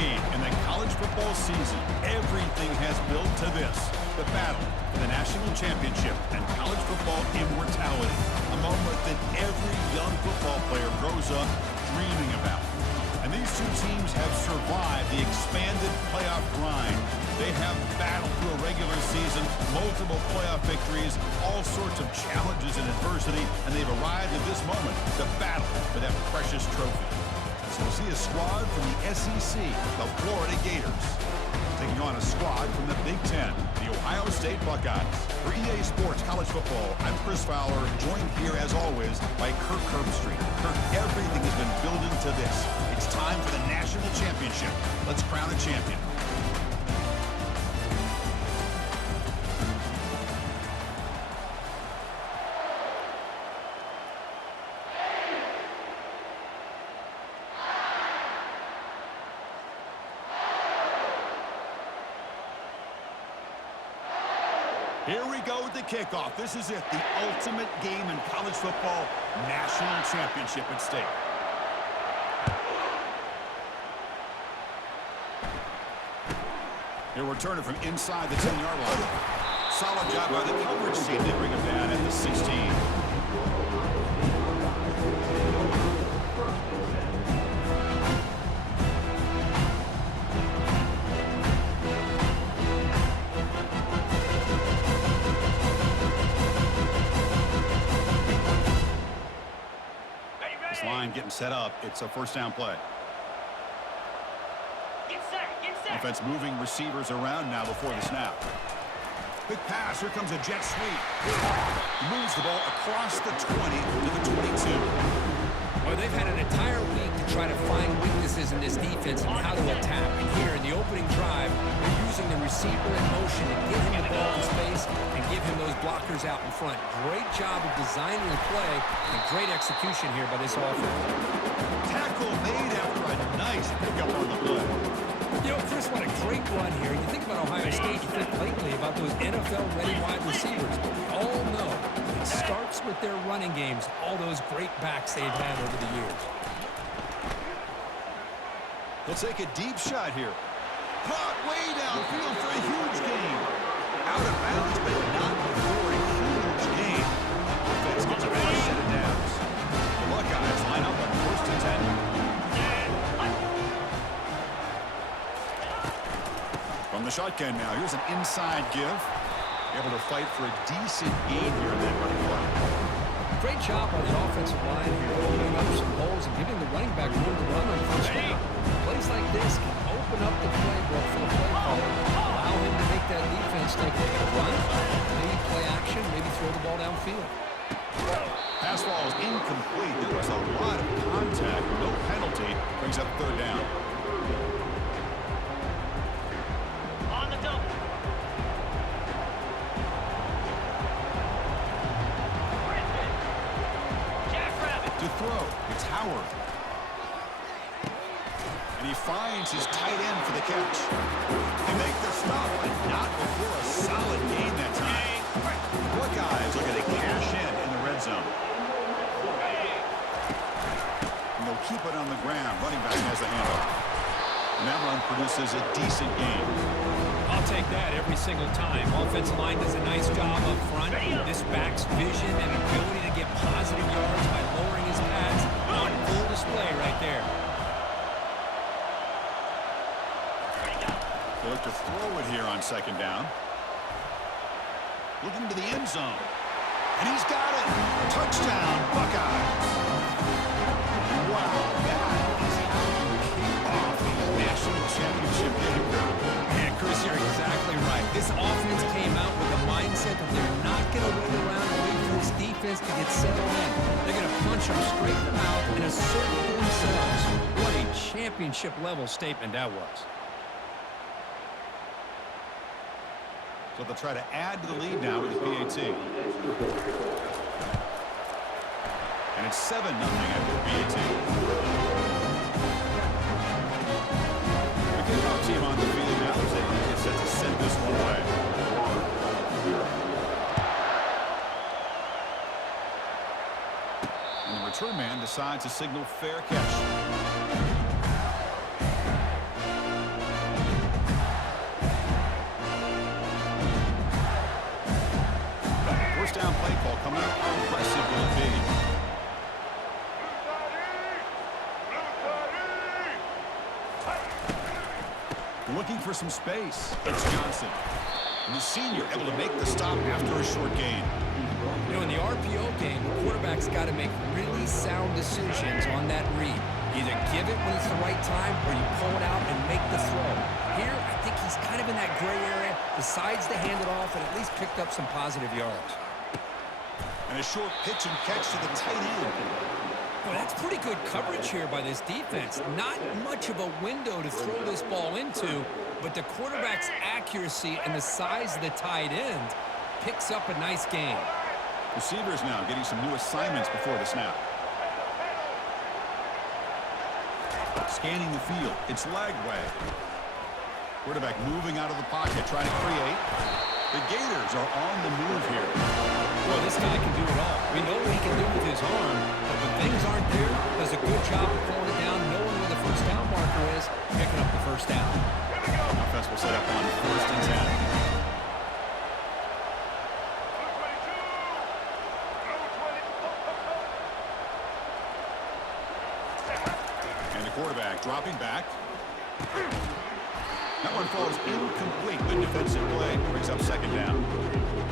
game in the college football season, everything has built to this. The battle for the national championship and college football immortality. A moment that every young football player grows up dreaming about. And these two teams have survived the expanded playoff grind. They have battled through a regular season, multiple playoff victories, all sorts of challenges and adversity, and they've arrived at this moment, the battle for that precious trophy. So we'll see a squad from the SEC, the Florida Gators, taking on a squad from the Big Ten, the Ohio State Buckeyes. For EA Sports College Football, I'm Chris Fowler, joined here as always by Kirk Herbstreit. Kirk, everything has been building to this. It's time for the national championship. Let's crown a champion. Here we go with the kickoff. This is it, the ultimate game in college football, national championship at stake. He'll return it from inside the 10-yard line. Solid job by the coverage team. They bring him down at the 16. Line getting set up. It's a first down play. Get set. Offense moving receivers around now before the snap. Quick pass. Here comes a jet sweep. He moves the ball across the 20 to the 22. Well, they've had an entire week to try to find weaknesses in this defense and how to attack. And here in the opening drive, they're using the receiver in motion to get him the ball in space and give him those blockers out in front. Great job of designing the play and great execution here by this offense. Tackle made after a nice pickup on the play. You know, Chris, what a great run here. You think about Ohio State, you think lately about those NFL-ready wide receivers. But we all know it starts with their running games, all those great backs they've had over the years. He'll take a deep shot here. Caught way downfield for a huge gain. Out of bounds, but not before a huge gain. Offense gets a first set of downs. The Buckeyes line up on 1st and 10. From the shotgun now, here's an inside give. Able to fight for a decent gain here in that running play. Great job on the offensive line here, opening up some holes and giving the running back room to run on first down. Plays like this can open up the playbook for the play caller, allow him to make that defense think they're going to run, maybe play action, maybe throw the ball downfield. Pass ball is incomplete. There was a lot of contact, no penalty. Brings up third down. To throw, it's Howard. And he finds his tight end for the catch. They make the stop, but not before a solid gain that time. The Buckeyes looking to cash in the red zone. And they'll keep it on the ground. Running back has the handoff. And that run produces a decent gain. I'll take that every single time. Offensive line does a nice job up front. This back's vision and ability to get positive yards by lowering his pads on full display right there. They look to throw it here on second down. Looking to the end zone. And he's got it. Touchdown, Buckeyes. Wow, that is how you kick off a national championship game. Man, Chris, you're exactly right. This offense came out with a mindset that they're not going to wait around and wait for this defense to get settled in. They're going to punch them straight in the mouth and assert for themselves. What a championship-level statement that was. So they'll try to add to the lead now with the PAT. And it's 7-0 after the PAT. The kickoff team on the field now as they get set to send this one away. And the return man decides to signal fair catch. Looking for some space. It's Johnson. And the senior able to make the stop after a short gain. You know, in the RPO game, the quarterback's got to make really sound decisions on that read. Either give it when it's the right time or you pull it out and make the throw. Here, I think he's kind of in that gray area, decides to hand it off and at least picked up some positive yards. And a short pitch and catch to the tight end. Well, that's pretty good coverage here by this defense. Not much of a window to throw this ball into, but the quarterback's accuracy and the size of the tight end picks up a nice game. Receivers now getting some new assignments before the snap. Scanning the field. It's leg way. Quarterback moving out of the pocket, trying to create. The Gators are on the move here. Well, this guy can do it all. We know what he can do with his arm, but when things aren't there, does a good job of pulling it down, knowing where the first down marker is, picking up the first down. Offense will set up on 1st and 10. Quarterback dropping back. That one falls incomplete. Good defensive play. Brings up 2nd down.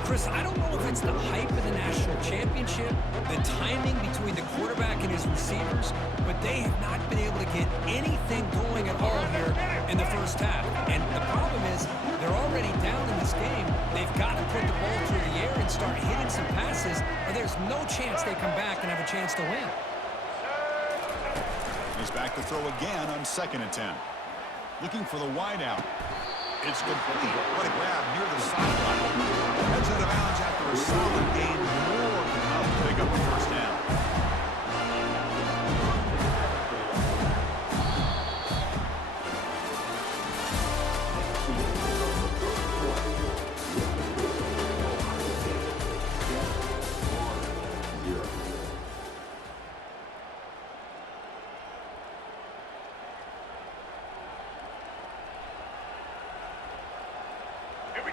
Chris, I don't know if it's the hype of the national championship, the timing between the quarterback and his receivers, but they have not been able to get anything going at all here in the first half. And the problem is they're already down in this game. They've got to put the ball through the air and start hitting some passes, or there's no chance they come back and have a chance to win. He's back to throw again on 2nd and 10. Looking for the wide out. It's complete. What a grab near the sideline. Heads out of bounds after a solid gain. More than enough to pick up the first down.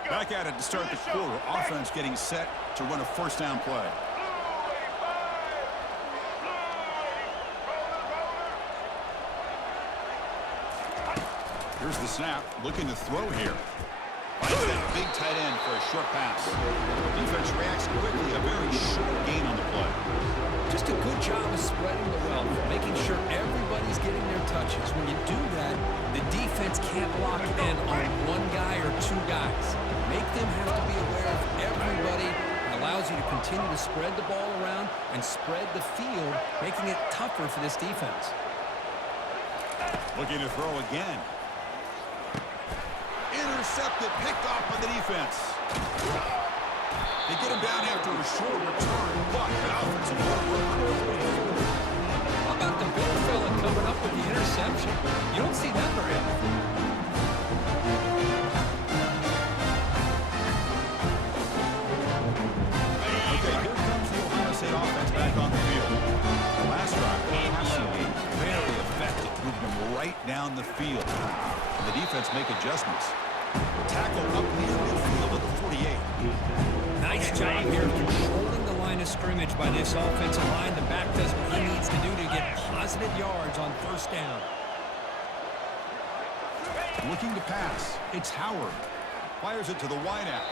Back at it to start the quarter. Offense getting set to run a 1st down play. Here's the snap. Looking to throw here. Finds that big tight end for a short pass. Defense reacts quickly. A very short gain on the play. Just a good job of spreading the wealth, making sure everybody's getting their touches. When you do that, the defense can't lock in on one guy or 2 guys. Make them have to be aware of everybody. It allows you to continue to spread the ball around and spread the field, making it tougher for this defense. Looking to throw again. Intercepted, picked off by the defense. They get him down after a short return, but an offensive ball. How about the big fella coming up with the interception? You don't see that very often. Okay, here comes the Ohio State offense back on the field. The last drive, passing very effective, moved him right down the field. And the defense make adjustments. Tackle up near midfield at the 48. Nice job here controlling the line of scrimmage by this offensive line. The back does what he needs to do to get positive yards on 1st down. Looking to pass. It's Howard. Fires it to the wideout.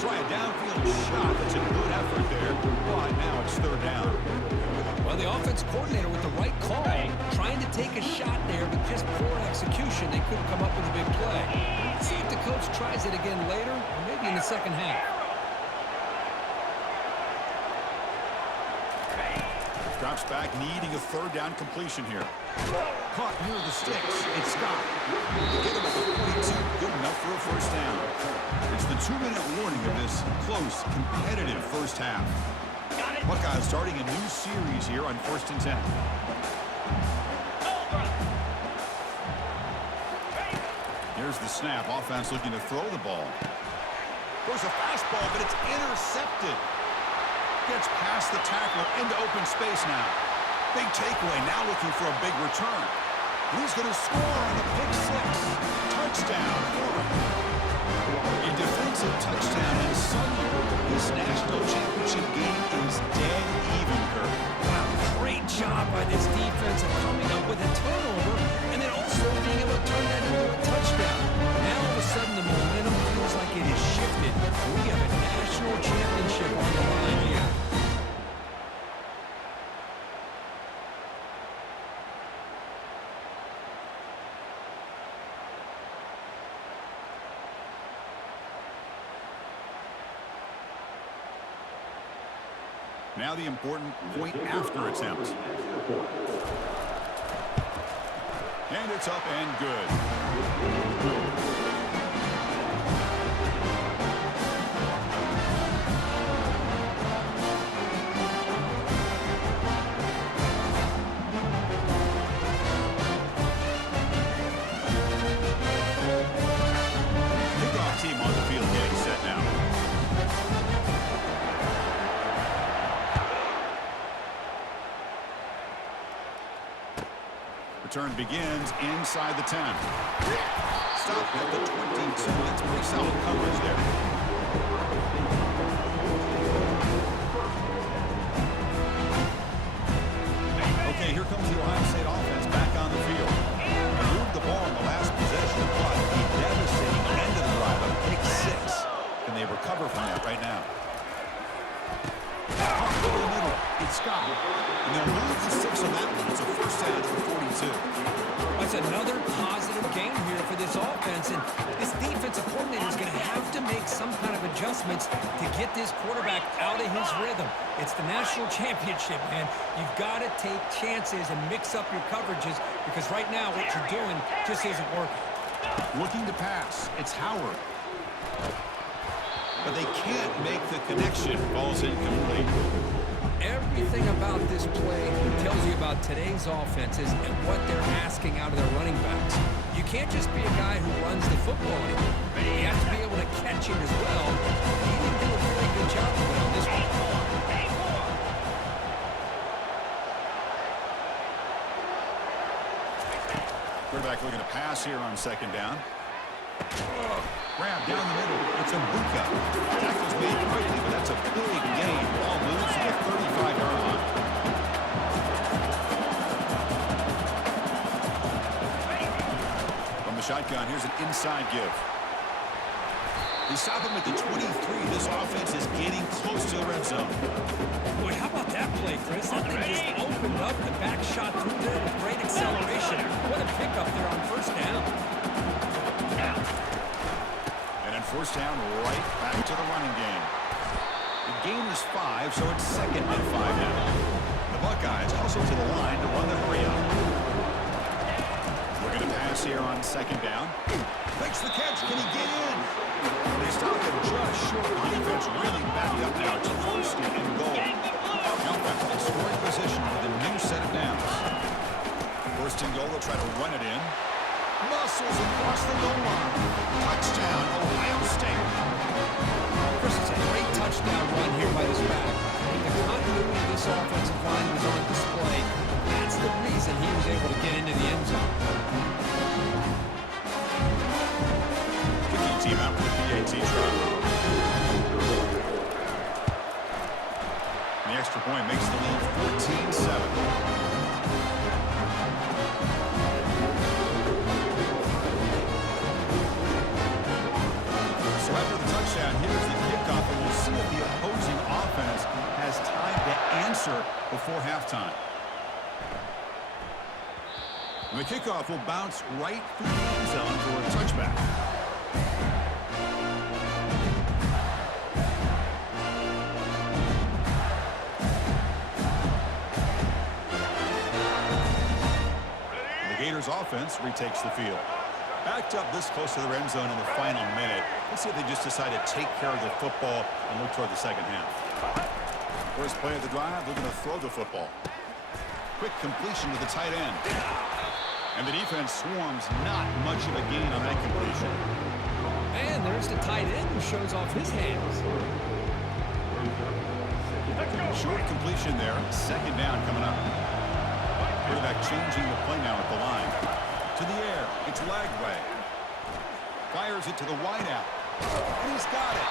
Try a downfield shot. That's a good effort there. But now it's 3rd down. Well, the offense coordinator with the right call, trying to take a shot there, but just poor execution. They couldn't come up with a big play. Let's see if the coach tries it again later, or maybe in the 2nd half. Drops back, needing a 3rd down completion here. Caught near the sticks. It's Scott. Get him at the 42. Good enough for a 1st down. It's the 2-minute warning of this close, competitive 1st half. Buckeyes starting a new series here on 1st and 10. Here's the snap. Offense looking to throw the ball. Throws a fastball, but it's intercepted. Gets past the tackler into open space now. Big takeaway, now looking for a big return. He's going to score on the pick 6. Touchdown for him. A defensive touchdown, and suddenly this national championship game is dead even, Kirk. Wow, great job by this defense of coming up with a turnover and then also being able to turn that into a touchdown. Now the important point after attempt. And it's up and good. Team on the field getting set now. Return begins inside the 10. Stop at the 22. That's pretty solid coverage there. Okay, here comes the Ohio State offense back on the field. They moved the ball in the last possession, but a devastating end of the drive, a pick 6. Can they recover from that right now? Over the middle, it's Scott. And they'll move the 6 on that one. It's a first down to the 42. That's another positive game here for this offense, and this defensive coordinator is going to have to make some kind of adjustments to get this quarterback out of his rhythm. It's the national championship, man. You've got to take chances and mix up your coverages because right now what you're doing just isn't working. Looking to pass. It's Howard. But they can't make the connection. Ball's incomplete. Everything about this play tells you about today's offenses and what they're asking out of their running backs. You can't just be a guy who runs the football anymore. You have to be able to catch him as well. He didn't do a very good job of it on this one. Quarterback looking to pass here on second down. Grab down the middle. It's a Buka. Tackle's made quickly, but that's a big gain. Ball moves to the 35-yard line. From the shotgun, here's an inside give. They stop him at the 23. This offense is getting close to the red zone. Boy, how about that play, Chris? That thing just opened up. The back shot through there with great acceleration. What a pickup there on first down. First down, right back to the running game. The gain is 5, so it's second and 5 now. The Buckeyes hustle to the line to run the hurry up. We're going to pass here on second down. Makes the catch. Can he get in? They stop him just short. The defense really backed up now. It's first and goal. The offense in scoring position with a new set of downs. First and goal, they'll try to run it in. Muscles across the goal line. Touchdown, Ohio State. Chris, it's a great touchdown run here by this back. And the continuity of this offensive line was on display. That's the reason he was able to get into the end zone. Kicking team out for the PAT try. The extra point makes the lead 14-7. After the touchdown, here's the kickoff, and we'll see if the opposing offense has time to answer before halftime. And the kickoff will bounce right through the end zone for a touchback. The Gators offense retakes the field. Backed up this close to the end zone in the final minute. Let's see if they just decide to take care of the football and look toward the second half. First play of the drive, they're going to throw the football. Quick completion to the tight end. And the defense swarms, not much of a gain on that completion. And there's the tight end who shows off his hands. Short completion there. Second down coming up. Quarterback changing the play now at the line. To the air, it's Lagway. Fires it to the wideout. And he's got it.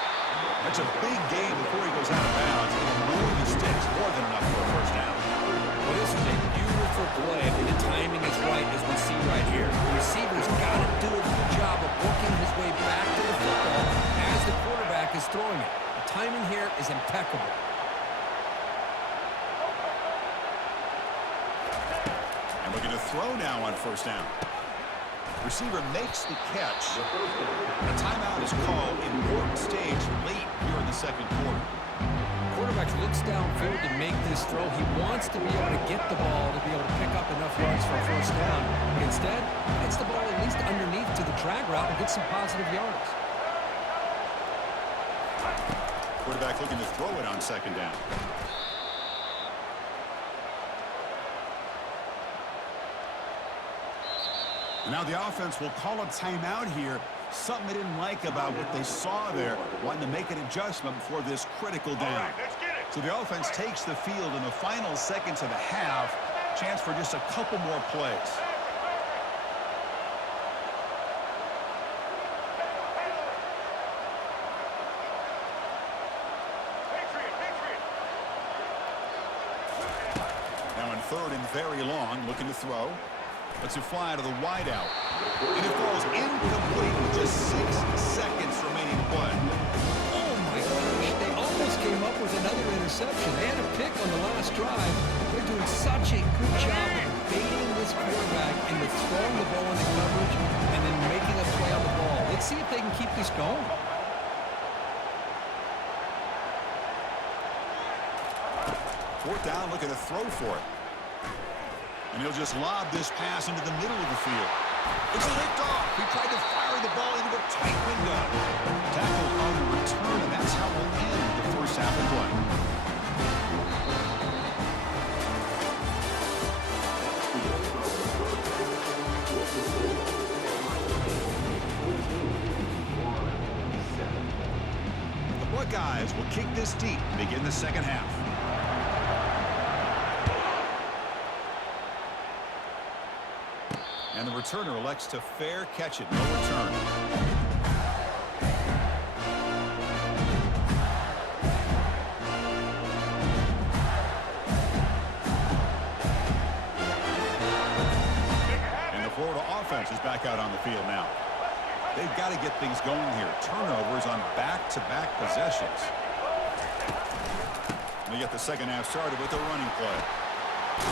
That's a big gain before he goes out of bounds. It'll move the sticks, more than enough for a first down. Well, this is a beautiful play, and the timing is right, as we see right here. The receiver's got to do a good job of working his way back to the football as the quarterback is throwing it. The timing here is impeccable. And we're going to throw now on first down. Receiver makes the catch. A timeout is called. Important stage late here in the second quarter. quarterback looks downfield to make this throw. He wants to be able to get the ball to be able to pick up enough yards for a first down. Instead, gets the ball at least underneath to the drag route and gets some positive yards. Quarterback looking to throw it on second down. And now the offense will call a timeout here. Something they didn't like about what they saw there. Wanting to make an adjustment before this critical down. So the offense takes the field in the final seconds of the half. Chance for just a couple more plays. Now in third and very long, looking to throw. Lets it fly to the wideout. And it falls incomplete with just 6 seconds remaining to play. Oh my gosh, they almost came up with another interception. They had a pick on the last drive. They're doing such a good job of baiting this quarterback into throwing the ball into coverage and then making a play on the ball. Let's see if they can keep this going. Fourth down, looking to throw for it. And he'll just lob this pass into the middle of the field. It's licked off. He tried to fire the ball into a tight window. Tackled on the return, and that's how we'll end the first half of play. The Buckeyes will kick this deep and begin the second half. And the returner elects to fair catch it. No return. And the Florida offense is back out on the field now. They've got to get things going here. Turnovers on back-to-back possessions. They get the second half started with a running play.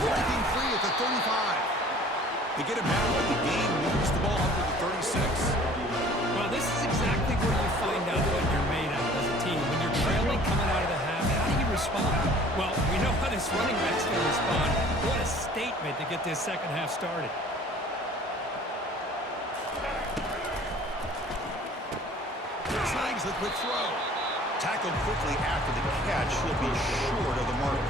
Breaking free at the 35. They get him down, but the game moves the ball up to the 36. Well, this is exactly where you find out what you're made of as a team. When you're trailing coming out of the half, how do you respond? Well, we know how this running back's going to respond. What a statement to get this second half started. Snags the quick throw. Tackled quickly after the catch. He'll be short of the mark.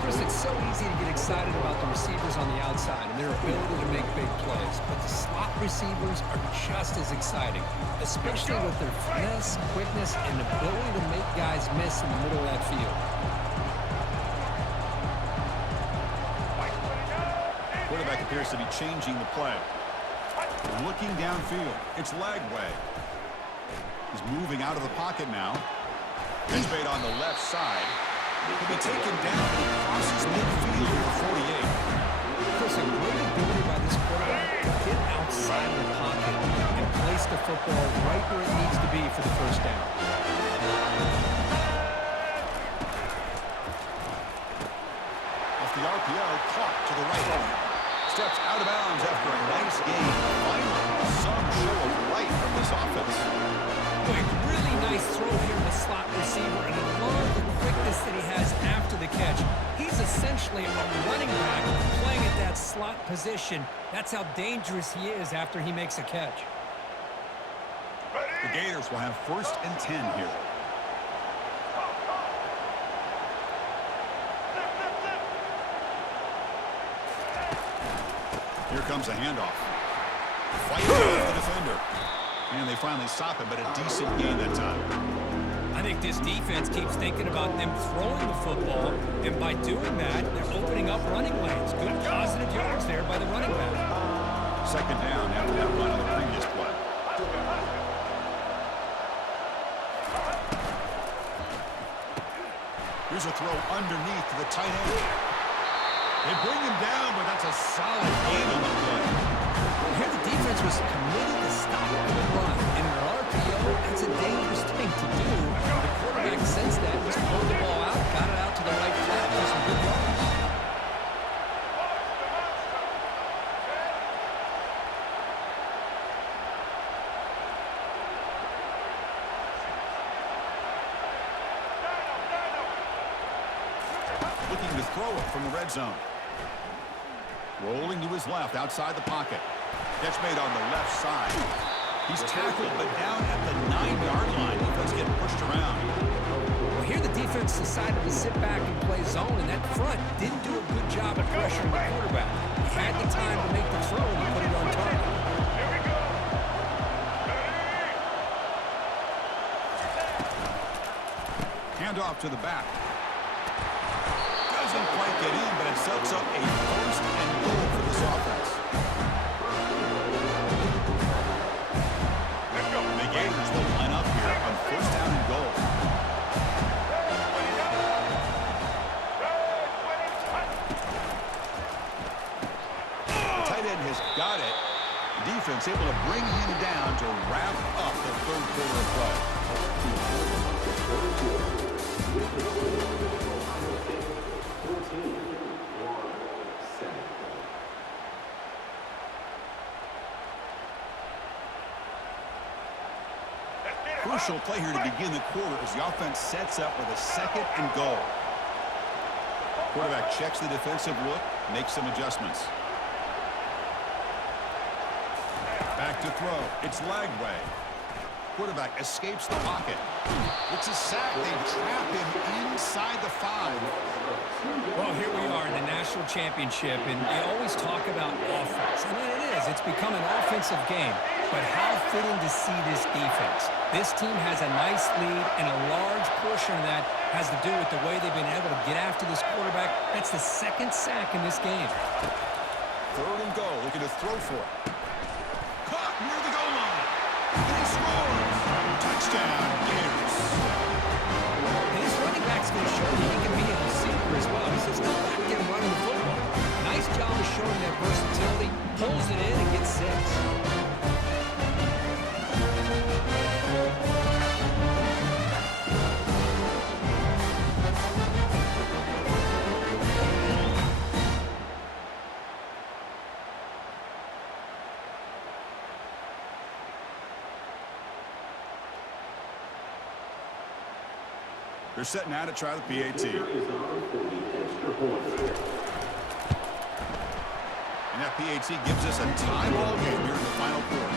Chris, it's so easy to get excited about the receivers on the outside and their ability to make big plays, but the slot receivers are just as exciting, especially with their finesse, quickness, and ability to make guys miss in the middle of that field. Quarterback appears to be changing the play. Looking downfield. It's leg way. He's moving out of the pocket now. Pitch bait on the left side. He'll be taken down and he crosses midfield at the 48. Chris, a great ability by this quarterback to get outside the pocket and place the football right where it needs to be for the first down. Off the RPO, caught to the right. Steps out of bounds after a nice game. Finally, some show of light from this offense. Boy, really nice throw here to the slot receiver, and I love the quickness that he has after the catch. He's essentially a running back playing at that slot position. That's how dangerous he is after he makes a catch. The Gators will have 1st and 10 here. Here comes a handoff. Fighting off the defender. And they finally stop him, but a decent gain that time. I think this defense keeps thinking about them throwing the football, and by doing that, they're opening up running lanes. Good positive yards there by the running back. Second down after that run on the previous play. Here's a throw underneath to the tight end. They bring him down, but that's a solid gain on the play. Here the defense was committed to stopping the run. In an RPO, that's a dangerous thing to do. The quarterback sensed that, just pulled the ball out, got it out to the right flat for some good yards. throw it from the red zone. Rolling to his left outside the pocket. Catch made on the left side. He's tackled, but down at the 9-yard line. Defense getting pushed around. Well, here the defense decided to sit back and play zone, and that front didn't do a good job of pressuring the quarterback. He had the time to make the throw, and he put it on target. Handoff to the back. Doesn't quite get in, but it sets up a first and goal for this offense. The Gators will line up here on first down and goal. The tight end has got it. The defense able to bring him down to wrap up the third quarter of play. Crucial play here to begin the quarter as the offense sets up with a second and goal. Quarterback checks the defensive look, makes some adjustments. Back to throw. It's Lagway. Quarterback escapes the pocket. It's a sack. They trap him inside the 5. Well, here we are in the national championship, and they always talk about offense. I mean, it is. It's become an offensive game. But how fitting to see this defense. This team has a nice lead, and a large portion of that has to do with the way they've been able to get after this quarterback. That's the second sack in this game. Third and goal. Looking to throw for it. Caught near the goal line. And he scores. Touchdown, Gators. And his running back's going to show you he can be a receiver as well. He's just not back there running the football. Nice job of showing that versatility. Pulls it in and gets 6. They're setting out to try the PAT. And that PAT gives us a tie ball game here in the final quarter.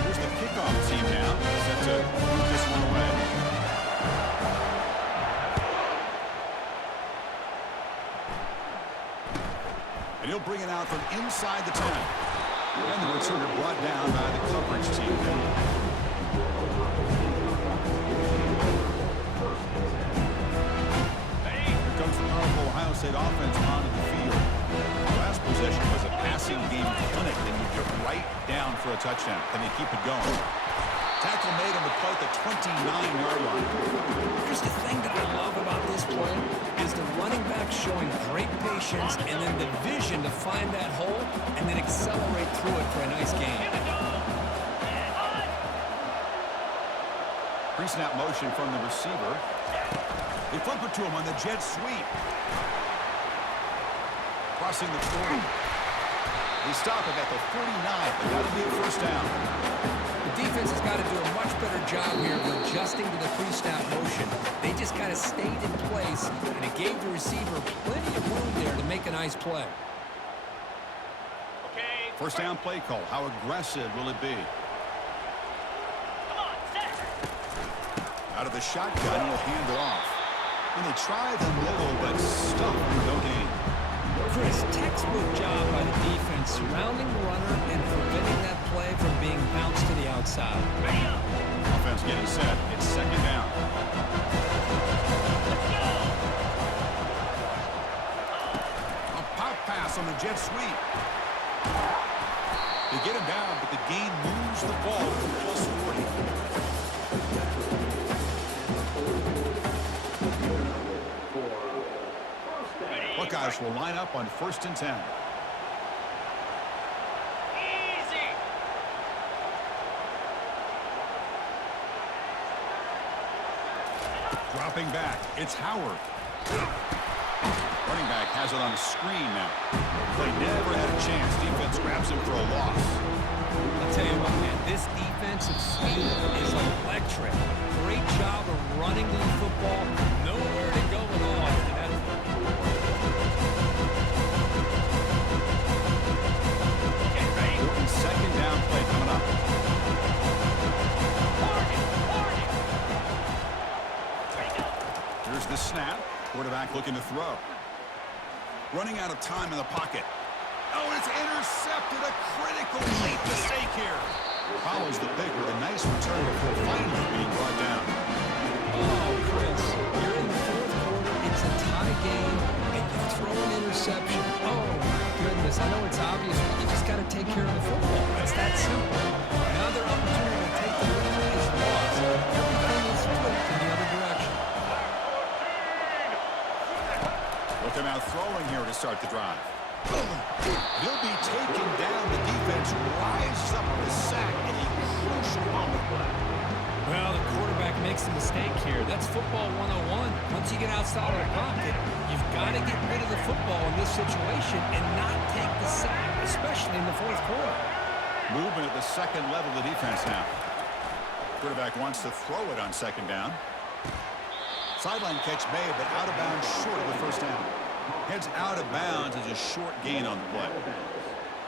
Here's the kickoff team now, set to move this one away. And he'll bring it out from inside the 10. And the returner brought down by the coverage team. Here comes the powerful Ohio State offense onto the field. The last possession was a passing game clinic, and you get right down for a touchdown. Can they keep it going? Tackle made on the play at the 29-yard line. Here's the thing that I love about this play is the running back showing great patience and then the vision to find that hole and then accelerate through it for a nice gain. Pre-snap motion from the receiver. They flip it to him on the jet sweep. Crossing the 40. They stop him at the 49, but that'll be a first down. The defense has got to do a much better job here of adjusting to the pre-snap motion. They just kind of stayed in place, and it gave the receiver plenty of room there to make a nice play. First down play call. How aggressive will it be? Out of the shotgun, he'll hand it off. And they try the middle, but stuck with no gain. Chris, textbook job by the defense, surrounding the runner and preventing that play from being bounced to the outside. Offense getting set. It's second down. A pop pass on the jet sweep. They get him down, but the gain moves the ball to plus 40. Buckeyes will line up on first and 10. Dropping back, it's Howard. Running back has it on the screen now. They never had a chance. Defense grabs him for a loss. I'll tell you what, man, this defensive scheme is electric. Great job of running the football. Nowhere to go at all after that. Important second down play coming up. Here's the snap. Quarterback looking to throw. Running out of time in the pocket. Oh, it's intercepted. A critical late mistake here. Follows the pick with a nice return before finally being brought down. Oh, Chris, you're in the fourth quarter. It's a tie game, and you throw an interception. Oh, my goodness. I know it's obvious, but you just got to take care of the football. It's that simple. Now their opportunity to take the lead is lost. Everything is flipped in the other direction. Looking out throwing here to start the drive. He'll be taken down. The defense rises up with a sack in a crucial moment. Well, the quarterback makes a mistake here. That's football 101. Once you get outside of the pocket, you've got to get rid of the football in this situation and not take the sack, especially in the fourth quarter. Movement at the second level of the defense now. Quarterback wants to throw it on second down. Sideline catch made, but out of bounds short of the first down. Heads out of bounds as a short gain on the play.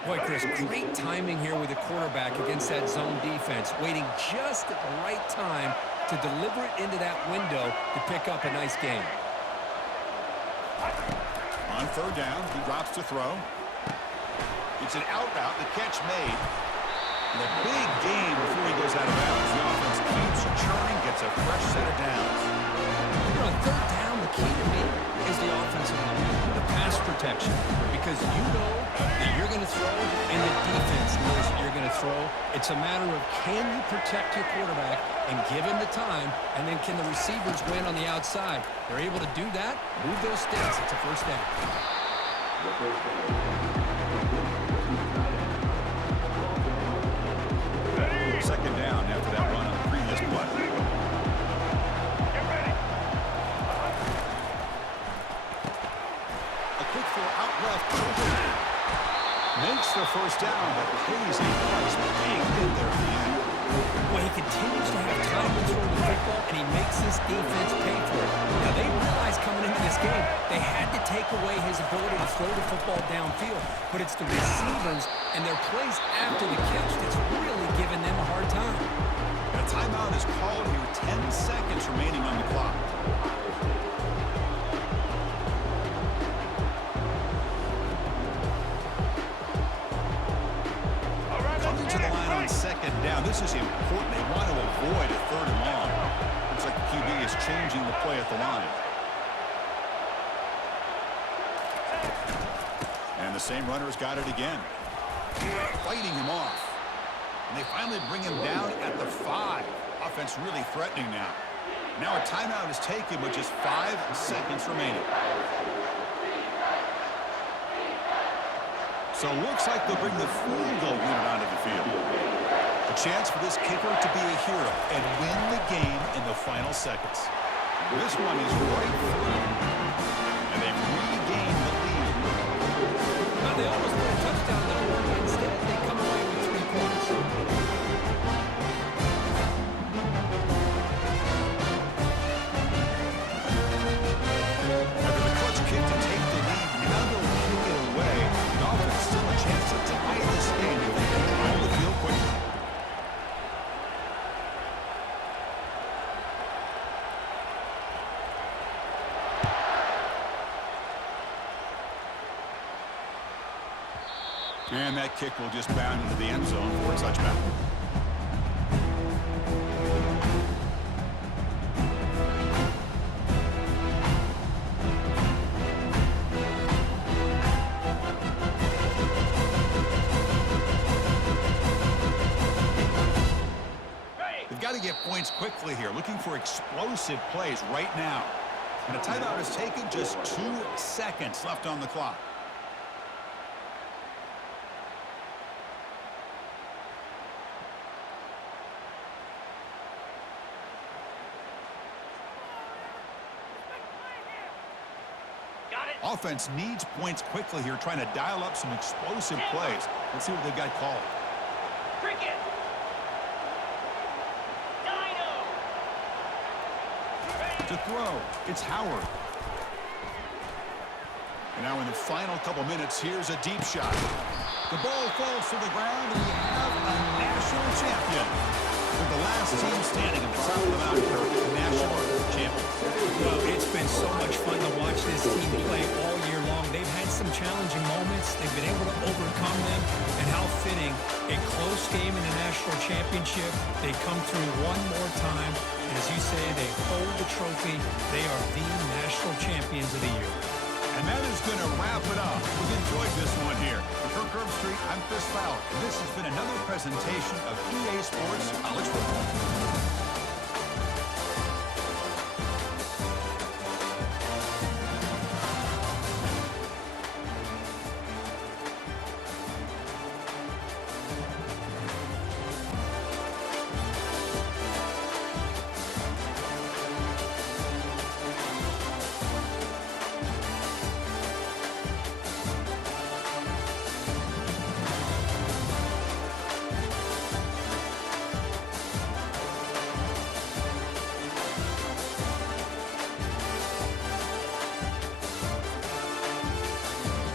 Boy, Chris, great timing here with the quarterback against that zone defense, waiting just at the right time to deliver it into that window to pick up a nice gain. On third down, he drops to throw. It's an out route, the catch made. And a big gain before he goes out of bounds. The offense keeps churning, gets a fresh set of downs. On third down, the key to me is the offensive line, the pass protection, because you know that you're going to throw and the defense knows that you're going to throw. It's a matter of can you protect your quarterback and give him the time, and then can the receivers win on the outside? They're able to do that, move those sticks. It's a first down. Second down after that run on the previous play. Makes the first down, but pays a price. Big hit there at the end. Well, he continues to have time to throw the football, and he makes this defense pay for it. Now, they realized coming into this game, they had to take away his ability to throw the football downfield, but it's the receivers and their plays after the catch that's really giving them a hard time. A timeout is called here, 10 seconds remaining on the clock. Second down. This is important. They want to avoid a third and long. Looks like the QB is changing the play at the line. And the same runner's got it again. Fighting him off. And they finally bring him down at the 5. Offense really threatening now. Now a timeout is taken with just 5 seconds remaining. So it looks like they'll bring the field goal unit onto the field. A chance for this kicker to be a hero and win the game in the final seconds. This one is right through, and they've regained the lead. Well, they almost put a touchdown on the board, but instead they come away with 3 points. After the clutch kick to take the lead, now they'll kick it away. The offense still a chance to tie this game if they can drive the field quickly. And that kick will just bound into the end zone for a touchback. They've got to get points quickly here, looking for explosive plays right now. And a timeout is taken, just 2 seconds left on the clock. Got it. Offense needs points quickly here, trying to dial up some explosive plays. Let's see what they've got called. Cricket. Dino. To throw, it's Howard. And now in the final couple minutes, here's a deep shot. The ball falls to the ground, and we have a national champion. With the last team standing at the top of the mountain, Kirk, national champions. Well, it's been so much fun to watch this team play all year long. They've had some challenging moments. They've been able to overcome them. And how fitting, a close game in the national championship. They come through one more time. And as you say, they hold the trophy. They are the national champions of the year. And that is going to wrap it up. We've enjoyed this one here. For Kirk Herbstreit, I'm Chris Fowler. And this has been another presentation of EA Sports College Football.